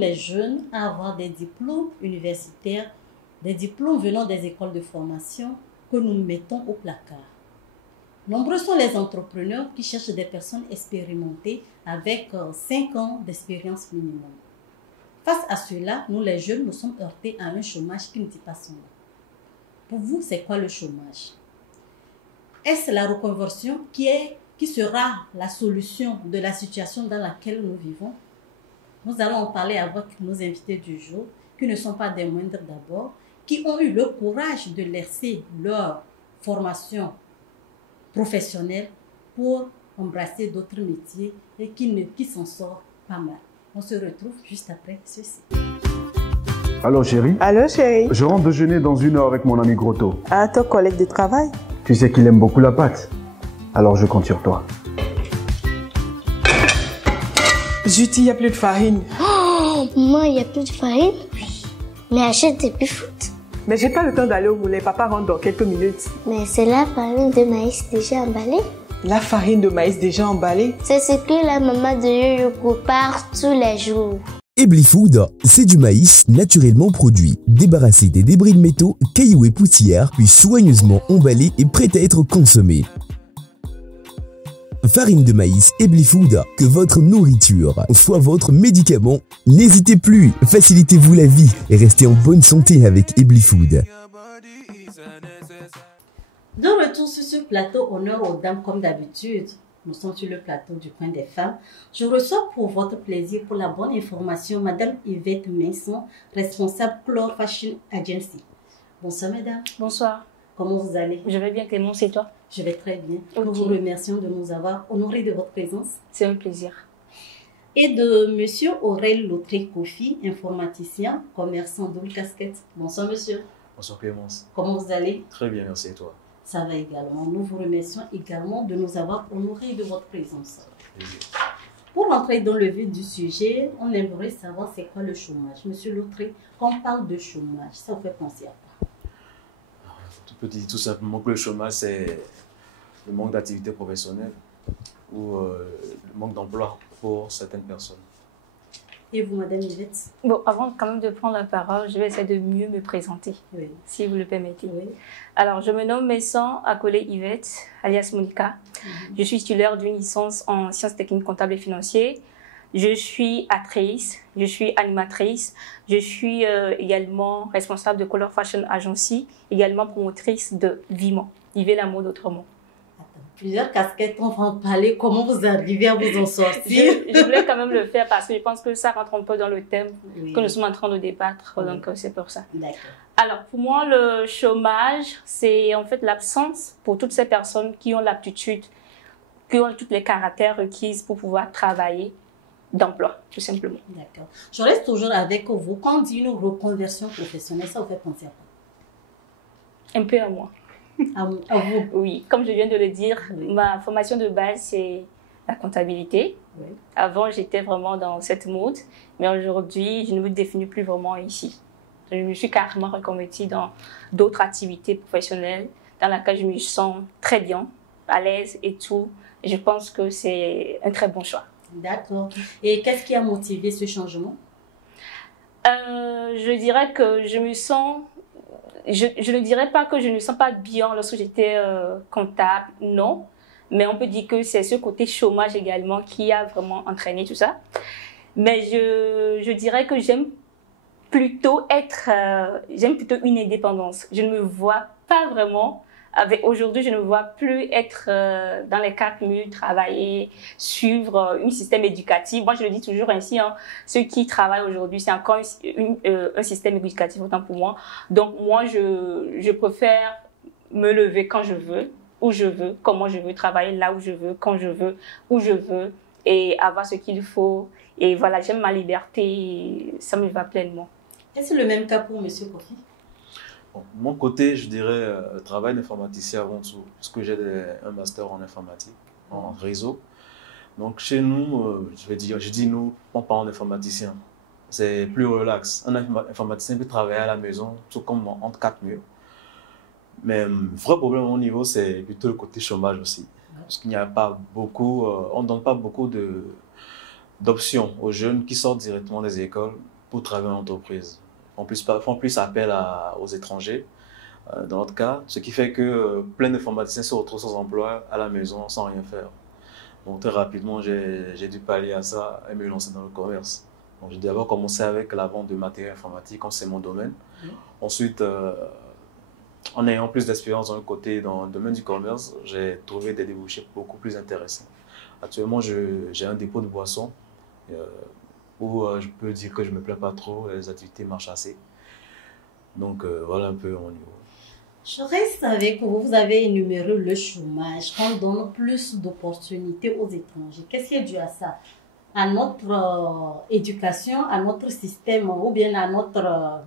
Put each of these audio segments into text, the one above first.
les jeunes à avoir des diplômes universitaires, des diplômes venant des écoles de formation que nous mettons au placard. Nombreux sont les entrepreneurs qui cherchent des personnes expérimentées avec 5 ans d'expérience minimum. Face à cela, nous les jeunes nous sommes heurtés à un chômage qui ne dit pas son nom. Pour vous, c'est quoi le chômage? Est-ce la reconversion qui sera la solution de la situation dans laquelle nous vivons? Nous allons en parler avec nos invités du jour, qui ne sont pas des moindres d'abord, qui ont eu le courage de laisser leur formation professionnelle pour embrasser d'autres métiers et qui s'en sortent pas mal. On se retrouve juste après ceci. Allô chérie? Allô chérie? Je rentre déjeuner dans 1 heure avec mon ami Grotto. Ah, ton collègue de travail? Tu sais qu'il aime beaucoup la pâte. Alors je compte sur toi. Zut, il n'y a plus de farine. Oh, maman, il n'y a plus de farine? Mais achète des foot. Mais j'ai pas le temps d'aller au moulin. Papa rentre dans quelques minutes. Mais c'est la farine de maïs déjà emballée. La farine de maïs déjà emballée? C'est ce que la maman de Yo-Yo prépare tous les jours. Ebly Food, c'est du maïs naturellement produit, débarrassé des débris de métaux, cailloux et poussières, puis soigneusement emballé et prêt à être consommé. Farine de maïs Ebly Food, que votre nourriture soit votre médicament. N'hésitez plus, facilitez-vous la vie et restez en bonne santé avec Ebly Food. De retour sur ce plateau, honneur aux dames comme d'habitude. Nous sommes sur le plateau du coin des femmes. Je reçois pour votre plaisir, pour la bonne information, Madame Yvette Maison, responsable Clore Fashion Agency. Bonsoir Mesdames. Bonsoir. Comment vous allez? Je vais bien Clémence et toi? Je vais très bien. Okay. Nous vous remercions de nous avoir honorés de votre présence. C'est un plaisir. Et de Monsieur Aurel Lautré-Kofi, informaticien, commerçant double casquette. Bonsoir Monsieur. Bonsoir Clémence. Comment vous allez? Très bien, merci et toi? Ça va également. Nous vous remercions également de nous avoir honorés de votre présence. Pour entrer dans le vif du sujet, on aimerait savoir c'est quoi le chômage. Monsieur Lautré, quand on parle de chômage, ça vous fait penser à quoi? Je peux dire tout simplement que le chômage, c'est le manque d'activité professionnelle ou le manque d'emploi pour certaines personnes. Et vous, Madame Yvette? Bon, avant quand même de prendre la parole, je vais essayer de mieux me présenter, Oui. si vous le permettez. Oui. Alors, je me nomme Maison Akole Yvette, alias Monica. Je suis titulaire d'une licence en sciences techniques comptables et financières. Je suis actrice, je suis animatrice, je suis également responsable de Clore Fashion Agency, également promotrice de Vivement, Vivez la mode autrement. Plusieurs casquettes, on va en parler. Comment vous arrivez à vous en sortir? Je voulais quand même le faire parce que je pense que ça rentre un peu dans le thème Oui. que nous sommes en train de débattre, Oui. donc c'est pour ça. D'accord. Alors, pour moi, le chômage, c'est en fait l'absence pour toutes ces personnes qui ont l'aptitude, qui ont toutes les caractères requises pour pouvoir travailler d'emploi, tout simplement. D'accord. Je reste toujours avec vous. Quand on dit une reconversion professionnelle, ça vous fait penser à quoi? Un peu à moi. À vous? Oui, comme je viens de le dire, ma formation de base, c'est la comptabilité. Oui. Avant, j'étais vraiment dans cette mode, mais aujourd'hui, je ne me définis plus vraiment ici. Je me suis carrément reconvertie dans d'autres activités professionnelles dans lesquelles je me sens très bien, à l'aise et tout. Et je pense que c'est un très bon choix. D'accord. Et qu'est-ce qui a motivé ce changement? Je dirais que je me sens... Je ne dirais pas que je ne me sens pas bien lorsque j'étais comptable, non. Mais on peut dire que c'est ce côté chômage également qui a vraiment entraîné tout ça. Mais je dirais que j'aime plutôt une indépendance. Je ne me vois pas vraiment... Aujourd'hui, je ne vois plus être dans les 4 murs, travailler, suivre un système éducatif. Moi, je le dis toujours ainsi, hein, ceux qui travaillent aujourd'hui, c'est encore un système éducatif autant pour moi. Donc, moi, je préfère me lever quand je veux, où je veux, comment je veux, travailler là où je veux, quand je veux, où je veux, et avoir ce qu'il faut. Et voilà, j'aime ma liberté, et ça me va pleinement. Est-ce le même cas pour M. Kofi? Bon, de mon côté, je dirais travail d'informaticien avant tout, parce que j'ai un master en informatique, en réseau. Donc chez nous, je dis nous, on parle d'informaticien. C'est plus relax. Un informaticien peut travailler à la maison, tout comme entre 4 murs. Mais le vrai problème au niveau, c'est plutôt le côté chômage aussi. Parce qu'il n'y a pas beaucoup, on ne donne pas beaucoup d'options aux jeunes qui sortent directement des écoles pour travailler en entreprise. En plus, font plus appel aux étrangers, dans notre cas, ce qui fait que plein d'informaticiens se retrouvent sans emploi à la maison sans rien faire. Donc très rapidement, j'ai dû pallier à ça et me lancer dans le commerce. Donc j'ai d'abord commencé avec la vente de matériel informatique, comme c'est mon domaine. Ensuite, en ayant plus d'expérience dans le domaine du commerce, j'ai trouvé des débouchés beaucoup plus intéressants. Actuellement, j'ai un dépôt de boissons où je peux dire que je ne me plains pas trop, les activités marchent assez. Donc voilà un peu mon niveau. Je reste avec vous. Vous avez énuméré le chômage, qu'on donne plus d'opportunités aux étrangers. Qu'est-ce qui est dû à ça? À notre éducation, à notre système ou bien à notre...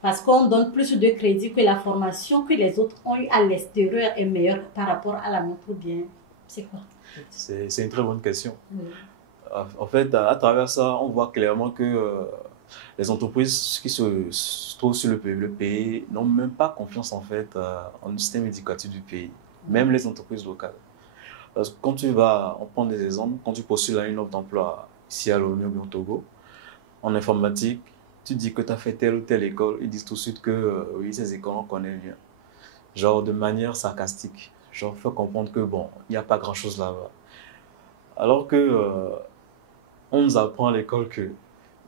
parce qu'on donne plus de crédit, que la formation que les autres ont eu à l'extérieur est meilleure par rapport à la nôtre ou bien? C'est quoi? C'est une très bonne question. Oui. En fait, à travers ça, on voit clairement que les entreprises qui se trouvent sur le pays n'ont même pas confiance en fait en le système éducatif du pays, même les entreprises locales. Parce que quand tu vas, on prend des exemples, quand tu postules à une offre d'emploi ici à Lomé ou au Togo, en informatique, tu dis que tu as fait telle ou telle école, ils disent tout de suite que oui, ces écoles on connaît bien. Genre de manière sarcastique, genre faire comprendre que bon, il n'y a pas grand chose là-bas. Alors que on nous apprend à l'école que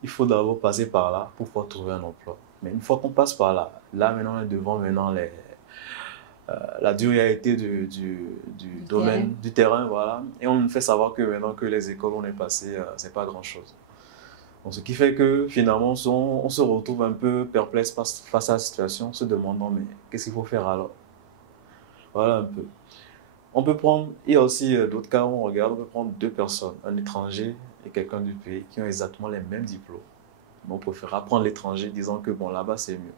il faut d'abord passer par là pour pouvoir trouver un emploi. Mais une fois qu'on passe par là, maintenant on est devant la dure réalité du domaine, du terrain, voilà. Et on nous fait savoir que maintenant que les écoles on est passé, c'est pas grand chose. Donc, ce qui fait que finalement on se retrouve un peu perplexe face à la situation, se demandant mais qu'est-ce qu'il faut faire alors? Voilà un peu. On peut prendre, il y a aussi d'autres cas où on regarde, on peut prendre deux personnes, un étranger et quelqu'un du pays qui ont exactement les mêmes diplômes. Mais on préfère apprendre l'étranger disant que bon là-bas c'est mieux.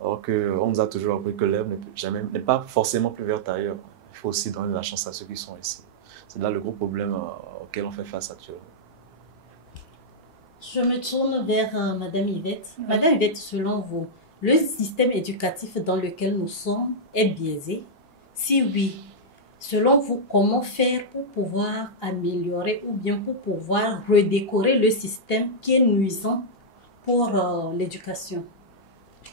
Alors qu'on nous a toujours appris que l'herbe n'est pas forcément plus verte ailleurs. Il faut aussi donner la chance à ceux qui sont ici. C'est là le gros problème auquel on fait face actuellement. Je me tourne vers Madame Yvette. Madame Yvette, selon vous, le système éducatif dans lequel nous sommes est biaisé? Si oui, selon vous, comment faire pour pouvoir améliorer ou bien pour pouvoir redécorer le système qui est nuisant pour l'éducation?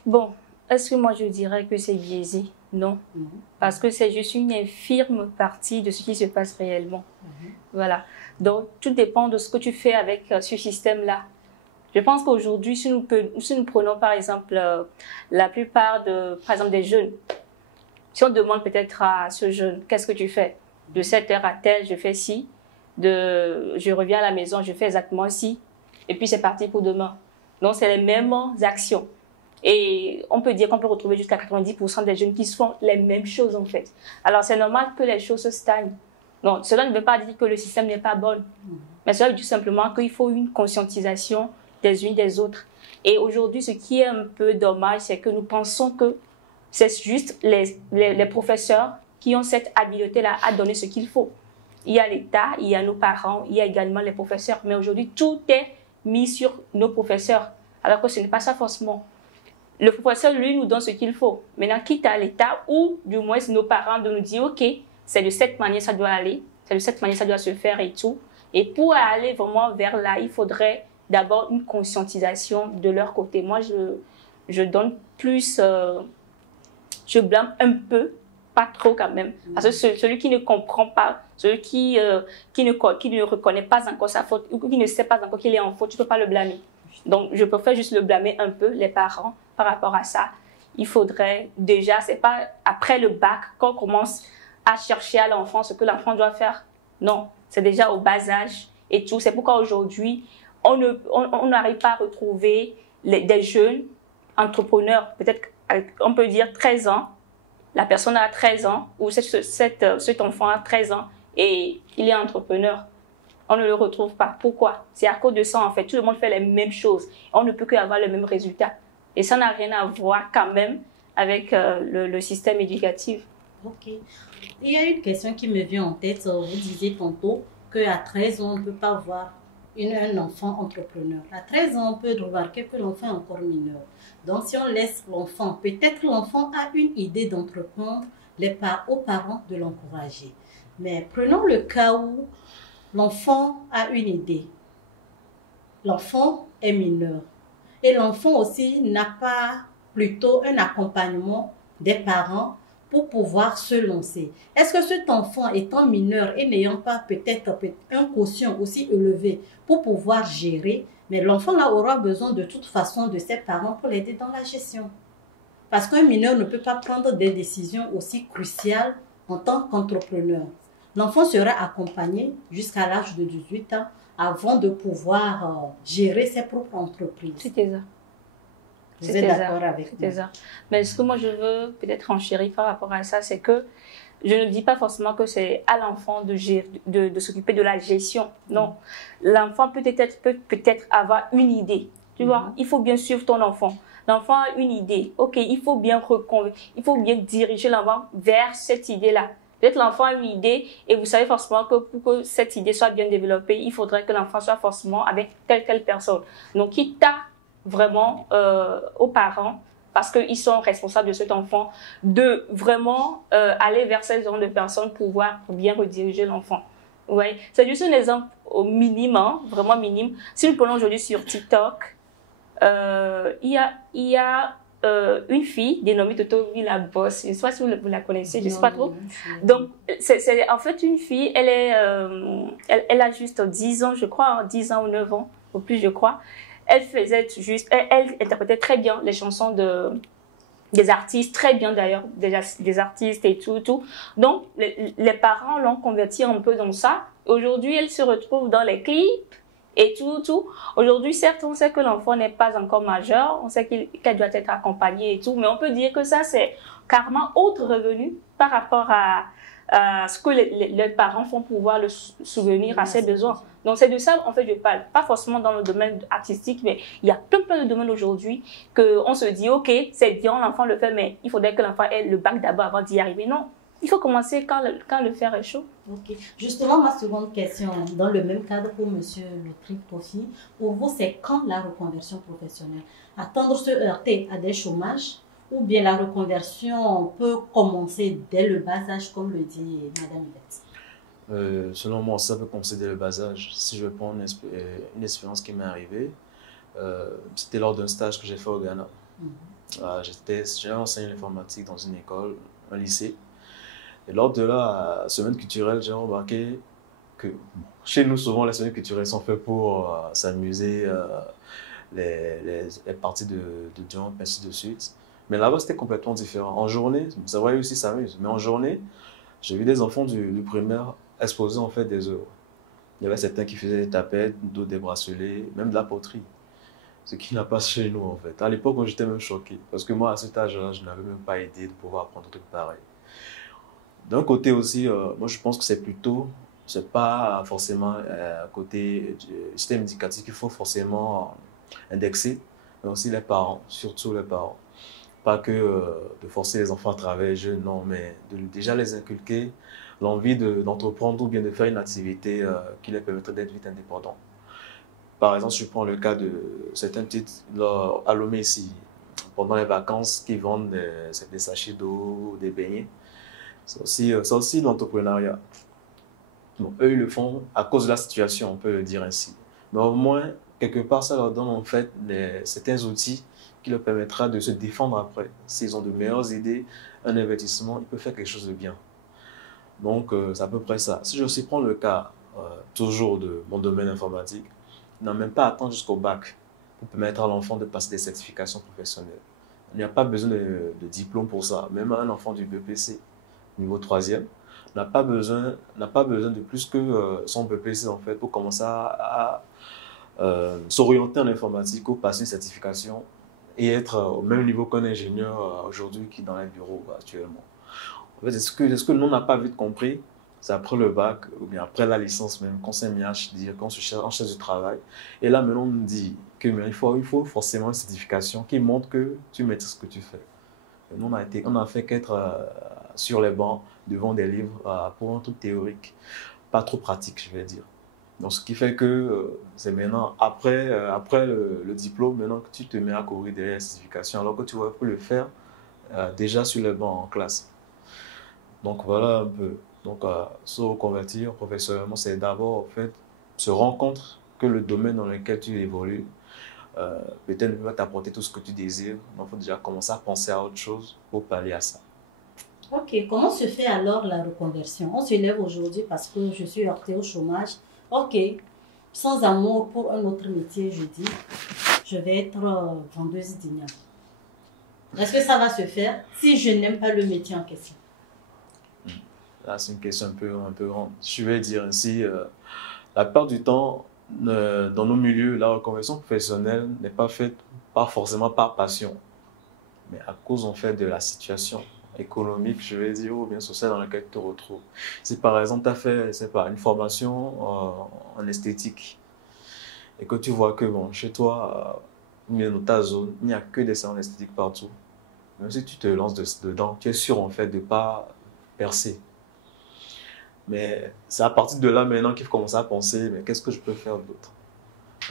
Bon, est-ce que moi je dirais que c'est biaisé? Non, parce que c'est juste une infime partie de ce qui se passe réellement. Voilà. Donc, tout dépend de ce que tu fais avec ce système-là. Je pense qu'aujourd'hui, si nous prenons par exemple la plupart des jeunes, si on demande peut-être à ce jeune, qu'est-ce que tu fais? De 7h à telle, je fais ci. Je reviens à la maison, je fais exactement ci. Et puis c'est parti pour demain. Donc, c'est les mêmes actions. Et on peut dire qu'on peut retrouver jusqu'à 90% des jeunes qui font les mêmes choses en fait. Alors, c'est normal que les choses se stagnent. Non, cela ne veut pas dire que le système n'est pas bon. Mais cela veut dire simplement qu'il faut une conscientisation des unes des autres. Et aujourd'hui, ce qui est un peu dommage, c'est que nous pensons que c'est juste les professeurs qui ont cette habileté-là à donner ce qu'il faut. Il y a l'État, il y a nos parents, il y a également les professeurs. Mais aujourd'hui, tout est mis sur nos professeurs. Alors que ce n'est pas ça forcément. Le professeur, lui, nous donne ce qu'il faut. Maintenant, quitte à l'État ou du moins nos parents de nous dire, OK, c'est de cette manière ça doit aller, c'est de cette manière ça doit se faire et tout. Et pour aller vraiment vers là, il faudrait d'abord une conscientisation de leur côté. Moi, je donne plus, je blâme un peu, pas trop quand même. Parce que celui qui ne comprend pas, celui qui ne reconnaît pas encore sa faute, ou qui ne sait pas encore qu'il est en faute, tu ne peux pas le blâmer. Donc, je préfère juste le blâmer un peu, les parents, par rapport à ça. Il faudrait déjà, c'est pas après le bac qu'on commence à chercher à l'enfant ce que l'enfant doit faire. Non, c'est déjà au bas âge et tout. C'est pourquoi aujourd'hui, on n'arrive pas à retrouver des jeunes entrepreneurs. Peut-être, on peut dire 13 ans. La personne a 13 ans ou cet enfant a 13 ans et il est entrepreneur. On ne le retrouve pas. Pourquoi? C'est à cause de ça, en fait. Tout le monde fait les mêmes choses. On ne peut qu'avoir le même résultat. Et ça n'a rien à voir quand même avec le système éducatif. Ok. Il y a une question qui me vient en tête. Vous disiez tantôt qu'à 13 ans, on ne peut pas voir un enfant entrepreneur. À 13 ans, on peut remarquer que l'enfant est encore mineur. Donc, si on laisse l'enfant, peut-être l'enfant a une idée d'entreprendre, aux parents de l'encourager. Mais prenons le cas où l'enfant a une idée. L'enfant est mineur. Et l'enfant aussi n'a pas plutôt un accompagnement des parents pour pouvoir se lancer. Est-ce que cet enfant étant mineur et n'ayant pas peut-être un quotient aussi élevé pour pouvoir gérer, mais l'enfant là aura besoin de toute façon de ses parents pour l'aider dans la gestion. Parce qu'un mineur ne peut pas prendre des décisions aussi cruciales en tant qu'entrepreneur. L'enfant sera accompagné jusqu'à l'âge de 18 ans avant de pouvoir gérer ses propres entreprises. C'était ça. Vous êtes d'accord avec moi? Ça. Mais ce que moi je veux peut-être enchérir par rapport à ça, c'est que je ne dis pas forcément que c'est à l'enfant de s'occuper de la gestion. Non. L'enfant peut peut-être avoir une idée. Tu vois, il faut bien suivre ton enfant. L'enfant a une idée. Ok, il faut bien diriger l'enfant vers cette idée-là. Peut-être l'enfant a une idée et vous savez forcément que pour que cette idée soit bien développée, il faudrait que l'enfant soit forcément avec telle personne. Donc, quitte à vraiment aux parents, parce qu'ils sont responsables de cet enfant, de vraiment aller vers ces genre de personnes pour bien rediriger l'enfant. Ouais. C'est juste un exemple au minimum, hein, vraiment minime. Si nous prenons aujourd'hui sur TikTok, il y a une fille dénommée Toto la Boss. Je ne sais pas si vous la connaissez, je ne sais pas trop. Donc, c'est en fait une fille, elle a juste 10 ans, je crois, 10 ans ou 9 ans, ou plus, je crois. Elle interprétait très bien les chansons des artistes, très bien d'ailleurs, des artistes et tout. Donc, les parents l'ont convertie un peu dans ça. Aujourd'hui, elle se retrouve dans les clips et tout. Aujourd'hui, certes, on sait que l'enfant n'est pas encore majeur, on sait qu'elle doit être accompagnée et tout, mais on peut dire que ça, c'est carrément autre revenu par rapport à ce que les parents font pour pouvoir le souvenir à ses besoins. Donc, c'est de ça, en fait, je parle. Pas forcément dans le domaine artistique, mais il y a plein de domaines aujourd'hui qu'on se dit, OK, c'est bien, l'enfant le fait, mais il faudrait que l'enfant ait le bac d'abord avant d'y arriver. Non, il faut commencer quand le fer est chaud. OK. Justement, ma seconde question, dans le même cadre pour M. Lutri-Kofi, pour vous, c'est quand la reconversion professionnelle? Attendre se heurter à des chômages ou bien la reconversion peut commencer dès le bas âge, comme le dit Mme Yvette? Selon moi, ça peut commencer dès le bas âge. Si je prends une expérience qui m'est arrivée, c'était lors d'un stage que j'ai fait au Ghana. J'ai enseigné l'informatique dans une école, un lycée. Et lors de la semaine culturelle, j'ai remarqué que chez nous, souvent, les semaines culturelles sont faites pour s'amuser, les parties de jump, ainsi de suite. Mais là-bas, c'était complètement différent. En journée, c'est vrai, aussi s'amusent, mais en journée, j'ai vu des enfants du primaire exposer en fait des œuvres. Il y avait certains qui faisaient des tapettes, d'autres des bracelets, même de la poterie. Ce qui n'a pas chez nous en fait. À l'époque, j'étais même choqué. Parce que moi, à cet âge-là, je n'avais même pas idée de pouvoir apprendre un truc pareil. D'un côté aussi, moi je pense que c'est pas forcément côté du système éducatif qu'il faut forcément indexer, mais aussi les parents, surtout les parents. Pas que de forcer les enfants à travailler jeunes, non, mais de déjà les inculquer l'envie d'entreprendre ou bien de faire une activité qui leur permettrait d'être vite indépendants. Par exemple, si je prends le cas de certains petites à Lomé ici, pendant les vacances, qui vendent des sachets d'eau, des beignets. C'est aussi de l'entrepreneuriat. Bon, eux, ils le font à cause de la situation, on peut le dire ainsi. Mais au moins, quelque part, ça leur donne en fait certains outils qui leur permettra de se défendre après. S'ils ont de meilleures idées, un investissement, ils peuvent faire quelque chose de bien. Donc, c'est à peu près ça. Si je aussi prends le cas, toujours de mon domaine informatique, n'a même pas à attendre jusqu'au bac pour permettre à l'enfant de passer des certifications professionnelles. Il n'y a pas besoin de diplôme pour ça. Même un enfant du BPC, niveau 3e, n'a pas besoin de plus que son BPC en fait, pour commencer à s'orienter en informatique ou passer une certification et être au même niveau qu'un ingénieur aujourd'hui qui est dans les bureaux actuellement. En fait, ce que nous n'a pas vite compris, c'est après le bac, ou bien après la licence même, qu'on s'est mis à dire qu'on se cherche en chaise de travail. Et là, maintenant, on nous dit qu'il faut forcément une certification qui montre que tu maîtrises ce que tu fais. Et nous, on a fait qu'être sur les bancs, devant des livres, pour un truc théorique, pas trop pratique, je vais dire. Donc, ce qui fait que c'est maintenant, après le diplôme, maintenant que tu te mets à courir derrière la certification, alors que tu aurais pu le faire déjà sur les bancs en classe. Donc, voilà un peu. Donc, se reconvertir professionnellement, c'est d'abord, en fait, se rendre compte que le domaine dans lequel tu évolues, peut-être ne peut pas t'apporter tout ce que tu désires. Donc, il faut déjà commencer à penser à autre chose pour pallier à ça. Ok, comment se fait alors la reconversion? On se lève aujourd'hui parce que je suis heurtée au chômage. Ok, sans amour pour un autre métier, je dis, je vais être vendeuse d'igname. Est-ce que ça va se faire si je n'aime pas le métier en question? Là, c'est une question un peu grande. Je vais dire ainsi, la plupart du temps, dans nos milieux, la reconversion professionnelle n'est pas faite pas forcément par passion, mais à cause en fait de la situation économique, je vais dire, ou bien sociale dans laquelle tu te retrouves. Si par exemple tu as fait, c'est pas, une formation en esthétique et que tu vois que bon, chez toi, dans ta zone, il n'y a que des salons esthétiques partout, même si tu te lances dedans, tu es sûr en fait de ne pas percer. Mais c'est à partir de là maintenant qu'il faut commencer à penser, mais qu'est-ce que je peux faire d'autre?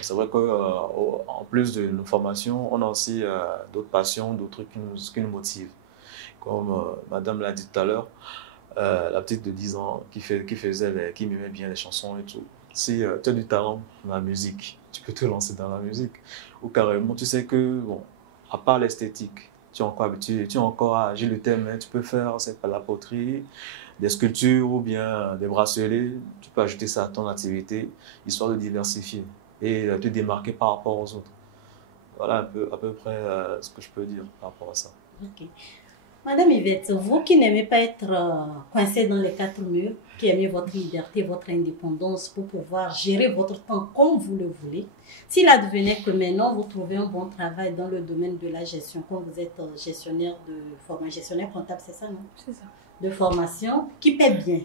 C'est vrai qu'en plus de nos formations, on a aussi d'autres passions, d'autres trucs qui nous motivent. Comme madame l'a dit tout à l'heure, la petite de 10 ans qui aimait bien les chansons et tout. Si tu as du talent dans la musique, tu peux te lancer dans la musique. Ou carrément, tu sais que, bon, à part l'esthétique, tu es encore habitué, tu es encore, j'ai le thème, hein, tu peux faire, c'est pas la poterie, des sculptures ou bien des bracelets, tu peux ajouter ça à ton activité, histoire de diversifier et te démarquer par rapport aux autres. Voilà à peu près ce que je peux dire par rapport à ça. Ok. Madame Yvette, vous qui n'aimez pas être coincée dans les quatre murs, qui aimez votre liberté, votre indépendance pour pouvoir gérer votre temps comme vous le voulez, s'il advenait que maintenant vous trouvez un bon travail dans le domaine de la gestion, comme vous êtes gestionnaire comptable, c'est ça, non? C'est ça. De formation, qui paie bien,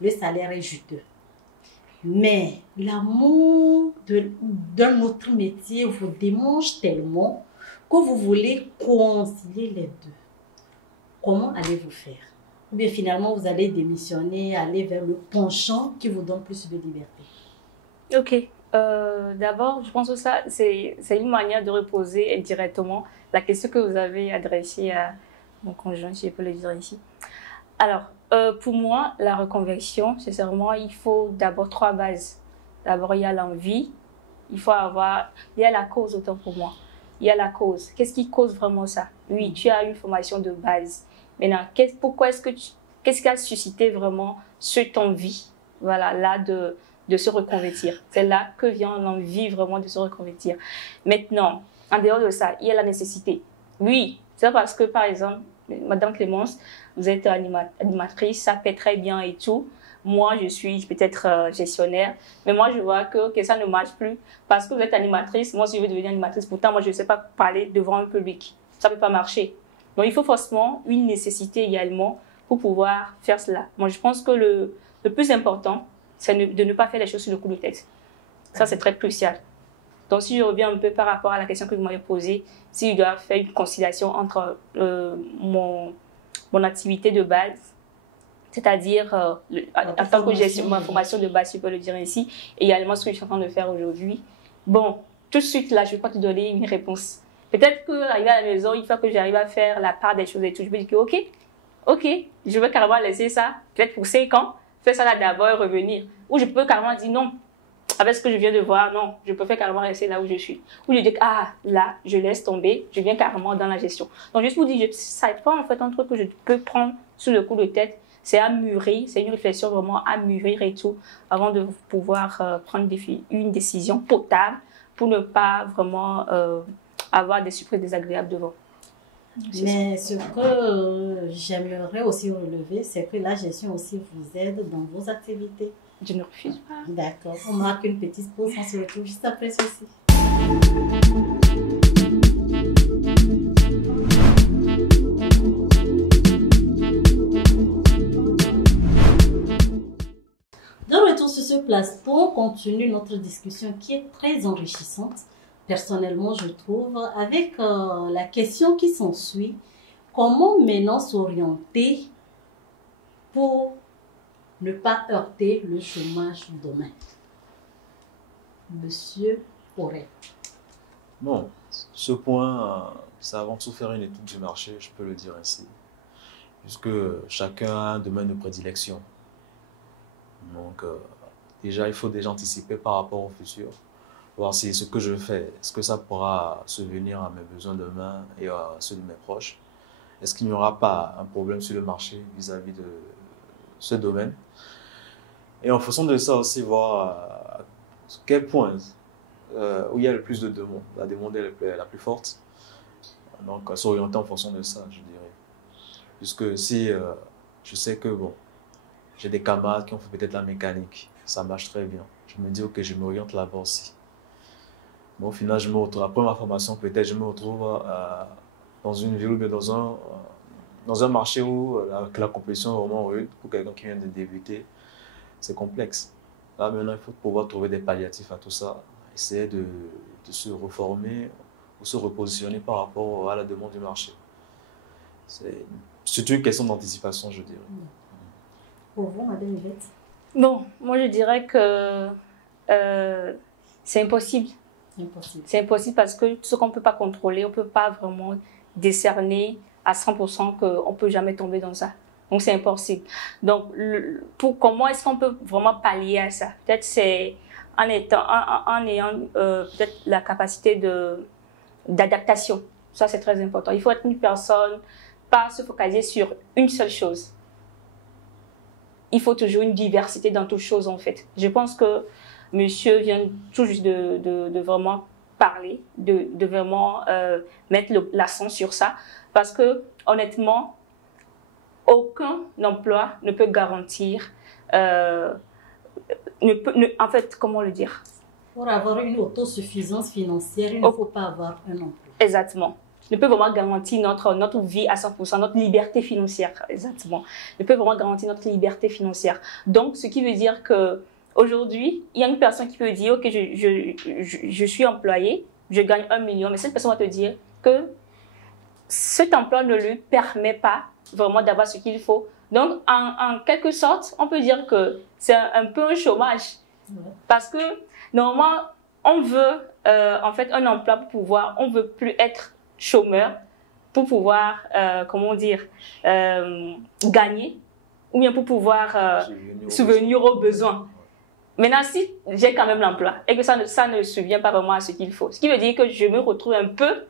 le salaire est juteux. Mais l'amour d'un autre métier vous démange tellement que vous voulez concilier les deux. Comment allez-vous faire? Ou bien finalement, vous allez démissionner, aller vers le penchant qui vous donne plus de liberté? Ok. D'abord, je pense que ça, c'est une manière de reposer indirectement la question que vous avez adressée à mon conjoint, si je peux le dire ici. Alors, pour moi, la reconversion, sincèrement, il faut d'abord 3 bases. D'abord, il y a l'envie, il y a la cause autant pour moi. Il y a la cause. Qu'est-ce qui cause vraiment ça? Oui, tu as une formation de base. Maintenant, qu'est-ce qui a suscité vraiment cette envie, voilà, là, de se reconvertir? C'est là que vient l'envie vraiment de se reconvertir. Maintenant, en dehors de ça, il y a la nécessité. Oui, c'est parce que, par exemple, Madame Clémence, vous êtes animatrice, ça paie très bien et tout. Moi, je suis peut-être gestionnaire, mais moi, je vois que ça ne marche plus parce que vous êtes animatrice. Moi, si je veux devenir animatrice, pourtant, moi, je ne sais pas parler devant un public. Ça ne peut pas marcher. Donc, il faut forcément une nécessité également pour pouvoir faire cela. Moi, je pense que le plus important, c'est de ne pas faire les choses sur le coup de tête. Ça, c'est très crucial. Donc, si je reviens un peu par rapport à la question que vous m'avez posée, si je dois faire une conciliation entre mon activité de base, c'est-à-dire en tant que gestion, ma formation de base, si je peux le dire ainsi, et également ce que je suis en train de faire aujourd'hui. Bon, tout de suite là, je ne vais pas te donner une réponse. Peut-être qu'arriver à la maison, il faut que j'arrive à faire la part des choses et tout. Je me dis que ok, je vais carrément laisser ça, peut-être pour 5 ans, faire ça là d'abord et revenir. Ou je peux carrément dire non, avec ce que je viens de voir, non, je préfère carrément rester là où je suis. Ou je dis là, je laisse tomber, je viens carrément dans la gestion. Donc juste pour dire, ça n'est pas en fait un truc que je peux prendre sous le coup de tête. C'est à mûrir, c'est une réflexion vraiment à mûrir et tout, avant de pouvoir prendre une décision potable pour ne pas vraiment avoir des surprises désagréables devant. Mais ce que j'aimerais aussi relever, c'est que la gestion aussi vous aide dans vos activités. Je ne refuse pas. D'accord, on marque une petite pause, on se retrouve juste après ceci. De retour sur ce plateau, on continue notre discussion qui est très enrichissante. Personnellement, je trouve, avec la question qui s'ensuit, comment maintenant s'orienter pour ne pas heurter le chômage demain? Monsieur Aurel. Bon, ce point, c'est avant tout faire une étude du marché, je peux le dire ainsi. Puisque chacun a un domaine de prédilection. Donc, déjà, il faut déjà anticiper par rapport au futur. Voir si ce que je fais, est-ce que ça pourra subvenir à mes besoins demain et à ceux de mes proches. Est-ce qu'il n'y aura pas un problème sur le marché vis-à-vis de ce domaine? Et en fonction de ça aussi, voir à quel point où il y a le plus de demandes. La demande est la plus forte. Donc, s'orienter en fonction de ça, je dirais. Puisque si je sais que, bon, j'ai des camarades qui ont fait peut-être la mécanique, ça marche très bien. Je me dis, ok, je m'oriente là-bas aussi. Bon, au final, je me retrouve, après ma formation, peut-être je me retrouve dans une ville ou bien dans un marché où la compétition est vraiment rude pour quelqu'un qui vient de débuter. C'est complexe. Là, maintenant, il faut pouvoir trouver des palliatifs à tout ça, essayer de se reformer ou se repositionner par rapport à la demande du marché. C'est surtout une question d'anticipation, je dirais. Pour vous, Madame Yvette? Bon, moi je dirais que c'est impossible. C'est impossible parce que ce qu'on ne peut pas contrôler, on ne peut pas vraiment décerner à 100% qu'on ne peut jamais tomber dans ça. Donc c'est impossible. Donc comment est-ce qu'on peut vraiment pallier à ça? Peut-être c'est en ayant peut-être la capacité d'adaptation. Ça c'est très important. Il faut être une personne, pas se focaliser sur une seule chose. Il faut toujours une diversité dans toutes choses en fait. Je pense que monsieur vient tout juste de vraiment parler, de vraiment mettre l'accent sur ça. Parce que honnêtement, aucun emploi ne peut garantir, en fait, comment le dire? Pour avoir une autosuffisance financière, il ne faut pas avoir un emploi. Exactement. Ne peut vraiment garantir notre vie à 100%, notre liberté financière, exactement. Ne peut vraiment garantir notre liberté financière. Donc, ce qui veut dire que aujourd'hui, il y a une personne qui peut dire, ok, je suis employé, je gagne 1 million, mais cette personne va te dire que cet emploi ne lui permet pas vraiment d'avoir ce qu'il faut. Donc, en quelque sorte, on peut dire que c'est un peu un chômage. Ouais. Parce que, normalement, on veut, en fait, un emploi pour pouvoir, on veut plus être chômeur pour pouvoir, comment dire, gagner ou bien pour pouvoir subvenir aux besoins. Maintenant, si j'ai quand même l'emploi et que ça ne subvient pas vraiment à ce qu'il faut, ce qui veut dire que je me retrouve un peu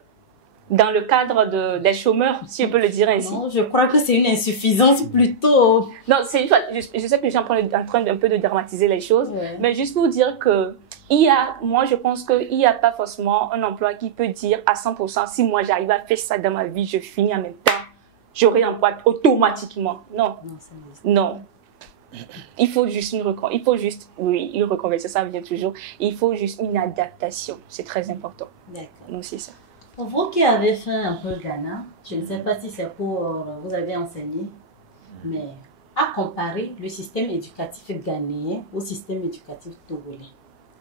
dans le cadre des chômeurs, si je peux le dire ainsi. Non, je crois que c'est une insuffisance plutôt. Non, je sais que je suis en train d'un peu de dramatiser les choses, ouais. Mais juste pour dire que moi je pense qu'il n'y a pas forcément un emploi qui peut dire à 100% si moi j'arrive à faire ça dans ma vie, je finis en même temps, j'aurai un emploi automatiquement. Non, non. Il faut juste une reconversion, ça vient toujours. Il faut juste une adaptation, c'est très important. D'accord. Donc c'est ça. Pour vous qui avez fait un peu Ghana, je ne sais pas si c'est pour vous avez enseigné, mais à comparer le système éducatif ghanéen au système éducatif togolais,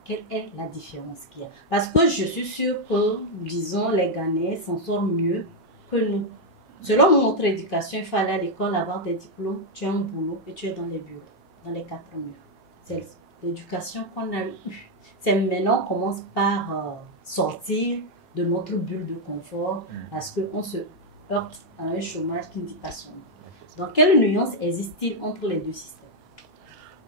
quelle est la différence qu'il y a? Parce que je suis sûre que, disons, les Ghanéens s'en sortent mieux que nous. Selon notre éducation, il faut aller à l'école, avoir des diplômes, tu as un boulot et tu es dans les bureaux, dans les 4 murs. C'est l'éducation qu'on a eue. C'est maintenant qu'on commence par sortir de notre bulle de confort parce qu'on se heurte à un chômage qui ne dit pas son nom. Donc, quelle nuance existe-t-il entre les deux systèmes?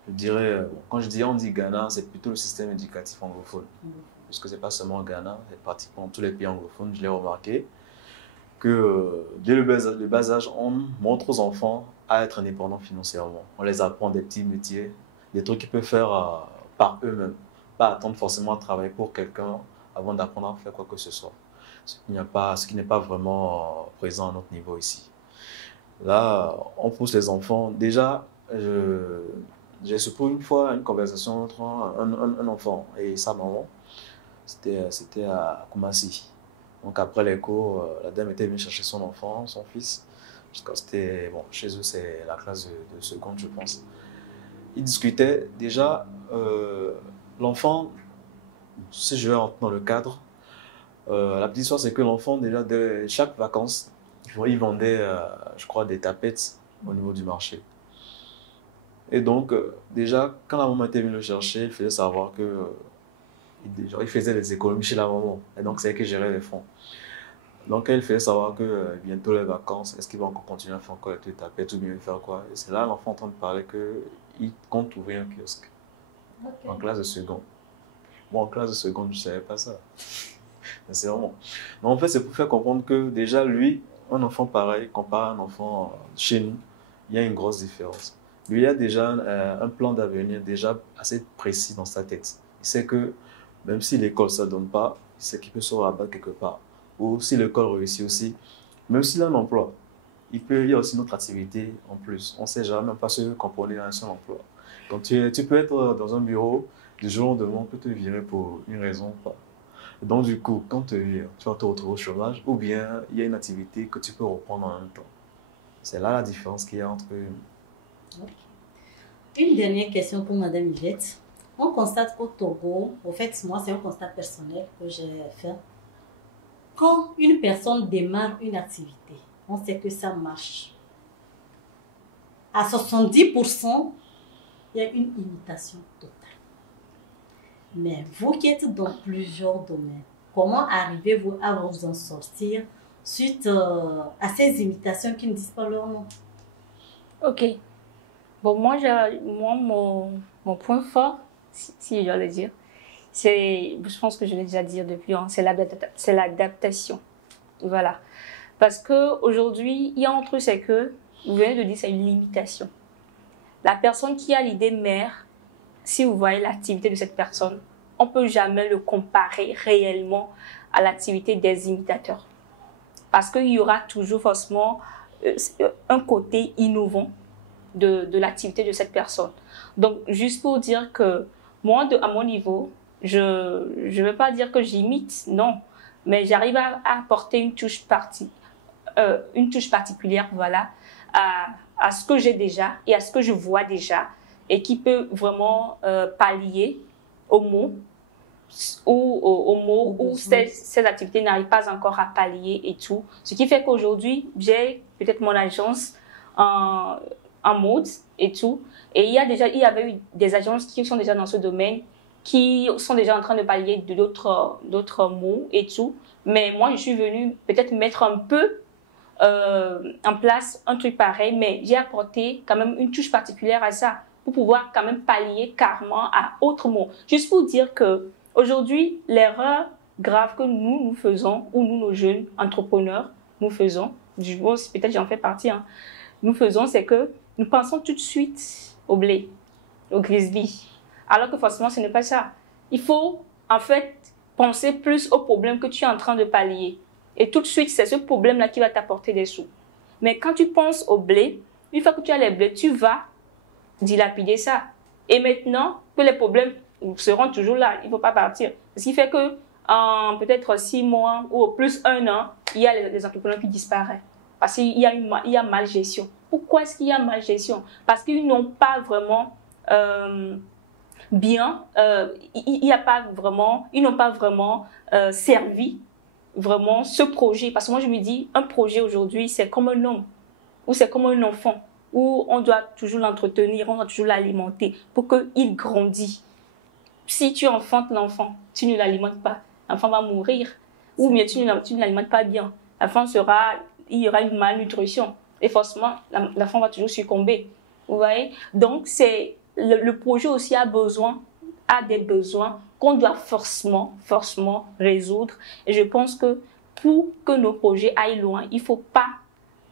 Je dirais, quand on dit Ghana, c'est plutôt le système éducatif anglophone. Puisque ce n'est pas seulement Ghana, c'est pratiquement tous les pays anglophones, je l'ai remarqué, que dès le bas âge, on montre aux enfants à être indépendants financièrement. On les apprend des petits métiers, des trucs qu'ils peuvent faire par eux-mêmes, pas attendre forcément à travailler pour quelqu'un avant d'apprendre à faire quoi que ce soit. Ce qui n'est pas vraiment présent à notre niveau ici. Là, on pousse les enfants. Déjà, j'ai surpris une fois une conversation entre un enfant et sa maman. C'était à Koumassi. Donc après les cours, la dame était venue chercher son enfant, son fils. Chez eux, c'est la classe de seconde, je pense. Ils discutaient. Déjà, l'enfant, si je vais rentrer dans le cadre, la petite histoire, c'est que l'enfant, déjà, chaque vacances, il vendait, je crois, des tapettes au niveau du marché. Et donc, déjà, quand la maman était venue le chercher, il faisait savoir que il faisait des économies chez la maman. Et donc, c'est elle qui gérait les fonds. Donc elle fait savoir que bientôt les vacances, est-ce qu'il va encore continuer à faire encore les tapettes ou bien faire quoi? Et c'est là l'enfant en train de parler qu'il compte ouvrir un kiosque en classe de seconde. Moi en classe de seconde, je ne savais pas ça. Mais c'est vraiment. Mais en fait, c'est pour faire comprendre que déjà lui, un enfant pareil, comparé à un enfant chez nous, il y a une grosse différence. Lui, il a déjà un plan d'avenir déjà assez précis dans sa tête. Il sait que même si l'école ne se donne pas, il sait qu'il peut se rabattre quelque part. Ou si l'école réussit aussi, même s'il a un emploi, il y a aussi une autre activité en plus. On ne sait jamais pas se composer à un seul emploi. Quand tu peux être dans un bureau, du jour au lendemain, on peut te virer pour une raison ou pas. Donc du coup, quand tu vas te retrouver au chômage, ou bien il y a une activité que tu peux reprendre en même temps. C'est là la différence qu'il y a entre eux. Une dernière question pour Madame Yvette. On constate qu'au Togo, au fait, moi c'est un constat personnel que j'ai fait. Quand une personne démarre une activité, on sait que ça marche. À 70%, il y a une imitation totale. Mais vous qui êtes dans plusieurs domaines, comment arrivez-vous à vous en sortir suite à ces imitations qui ne disent pas leur nom? Ok. Bon, moi mon point fort, si je dois le dire, je pense que je l'ai déjà dit depuis, hein, c'est l'adaptation. Voilà. Parce qu'aujourd'hui, il y a un truc, c'est que, vous venez de dire, c'est une limitation. La personne qui a l'idée mère, si vous voyez l'activité de cette personne, on ne peut jamais le comparer réellement à l'activité des imitateurs. Parce qu'il y aura toujours forcément un côté innovant de l'activité de cette personne. Donc, juste pour dire que moi, à mon niveau, je ne veux pas dire que j'imite, non, mais j'arrive à apporter une touche particulière, voilà, à ce que j'ai déjà et à ce que je vois déjà et qui peut vraiment pallier aux mots où ces activités n'arrivent pas encore à pallier et tout. Ce qui fait qu'aujourd'hui, j'ai peut-être mon agence en mode et tout. Et il y avait eu des agences qui sont déjà dans ce domaine, qui sont déjà en train de pallier d'autres mots et tout. Mais moi, je suis venue peut-être mettre un peu en place un truc pareil, mais j'ai apporté quand même une touche particulière à ça pour pouvoir quand même pallier carrément à autre mot. Juste pour dire que aujourd'hui, l'erreur grave que nous faisons, ou nous, nos jeunes entrepreneurs, nous faisons, peut-être j'en fais partie, hein, nous faisons, c'est que nous pensons tout de suite au blé, au grizzly, alors que forcément, ce n'est pas ça. Il faut, en fait, penser plus au problème que tu es en train de pallier. Et tout de suite, c'est ce problème-là qui va t'apporter des sous. Mais quand tu penses au blé, une fois que tu as les blés, tu vas dilapider ça. Et maintenant que les problèmes seront toujours là, il ne faut pas partir. Ce qui fait que en peut-être 6 mois ou au plus 1 an, il y a les entrepreneurs qui disparaissent. Parce qu'il y a mal gestion. Pourquoi est-ce qu'il y a mal gestion? Parce qu'ils n'ont pas vraiment ils n'ont pas vraiment servi vraiment ce projet. Parce que moi je me dis, un projet aujourd'hui c'est comme un homme ou c'est comme un enfant où on doit toujours l'entretenir, on doit toujours l'alimenter pour qu'il grandisse. Si tu enfantes l'enfant, tu ne l'alimentes pas, l'enfant va mourir. Ou bien tu ne l'alimentes pas bien, il y aura une malnutrition. Et forcément, l'enfant va toujours succomber. Vous voyez? Donc, le projet aussi a des besoins qu'on doit forcément résoudre. Et je pense que pour que nos projets aillent loin, il ne faut pas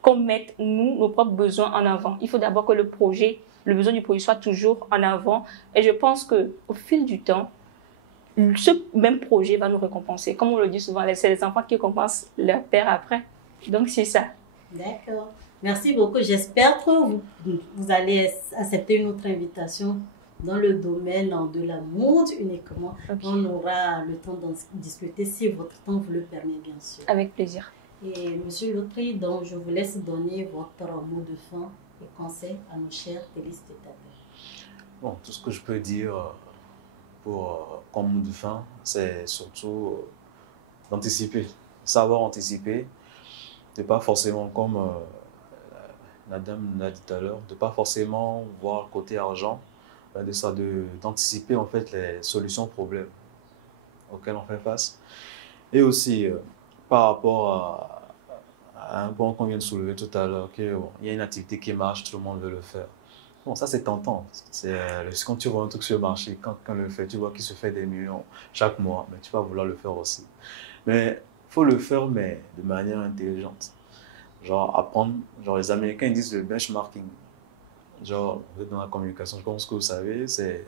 qu'on mette, nos propres besoins en avant. Il faut d'abord que le besoin du projet soit toujours en avant. Et je pense qu'au fil du temps, ce même projet va nous récompenser. Comme on le dit souvent, c'est les enfants qui récompensent leur père après. Donc, c'est ça. D'accord. Merci beaucoup. J'espère que vous allez accepter une autre invitation dans le domaine de la mode uniquement. Okay. On aura le temps d'en discuter si votre temps vous le permet, bien sûr. Avec plaisir. Et Monsieur Lotri, donc je vous laisse donner votre mot de fin et conseil à nos chers téléspectateurs. Bon, tout ce que je peux dire comme mot de fin, c'est surtout d'anticiper, savoir anticiper, de pas forcément comme la dame l'a dit tout à l'heure, de pas forcément voir le côté argent, d'anticiper en fait les solutions aux problèmes auxquels on fait face. Et aussi, par rapport à un point qu'on vient de soulever tout à l'heure, qu'il y a une activité qui marche, tout le monde veut le faire. Bon, ça c'est tentant. C'est quand tu vois un truc sur le marché, quand on le fait, tu vois qu'il se fait des millions chaque mois, mais tu vas vouloir le faire aussi. Mais il faut le faire, mais de manière intelligente. Genre apprendre, genre les Américains ils disent le benchmarking. Genre, vous êtes dans la communication, je pense que vous savez, c'est,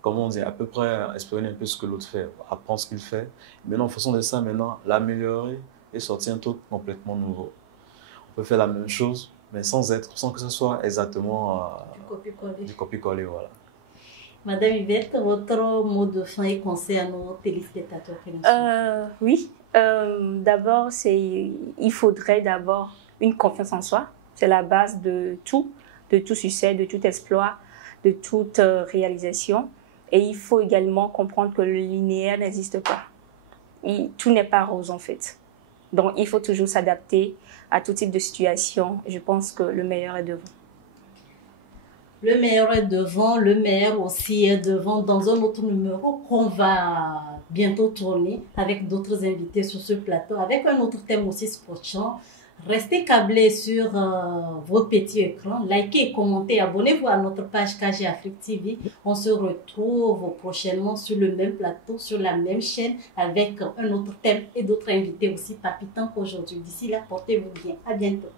comment on dit, à peu près espionner un peu ce que l'autre fait, apprendre ce qu'il fait. Maintenant, en fonction de ça, maintenant, l'améliorer et sortir un truc complètement nouveau. On peut faire la même chose, mais sans que ce soit exactement du copier-coller, voilà. Madame Yvette, votre mot de fin et conseil à nos téléspectateurs qui nous suivent. Oui, d'abord, il faudrait d'abord une confiance en soi. C'est la base de tout succès, de tout exploit, de toute réalisation. Et il faut également comprendre que le linéaire n'existe pas. Tout n'est pas rose en fait. Donc, il faut toujours s'adapter à tout type de situation. Je pense que le meilleur est devant. Le meilleur est devant, le meilleur aussi est devant dans un autre numéro qu'on va bientôt tourner avec d'autres invités sur ce plateau, avec un autre thème aussi scotchant. Restez câblés sur vos petits écrans, likez et commentez, abonnez-vous à notre page KG Afrique TV. On se retrouve prochainement sur le même plateau, sur la même chaîne, avec un autre thème et d'autres invités aussi palpitants qu'aujourd'hui. D'ici là, portez-vous bien. À bientôt.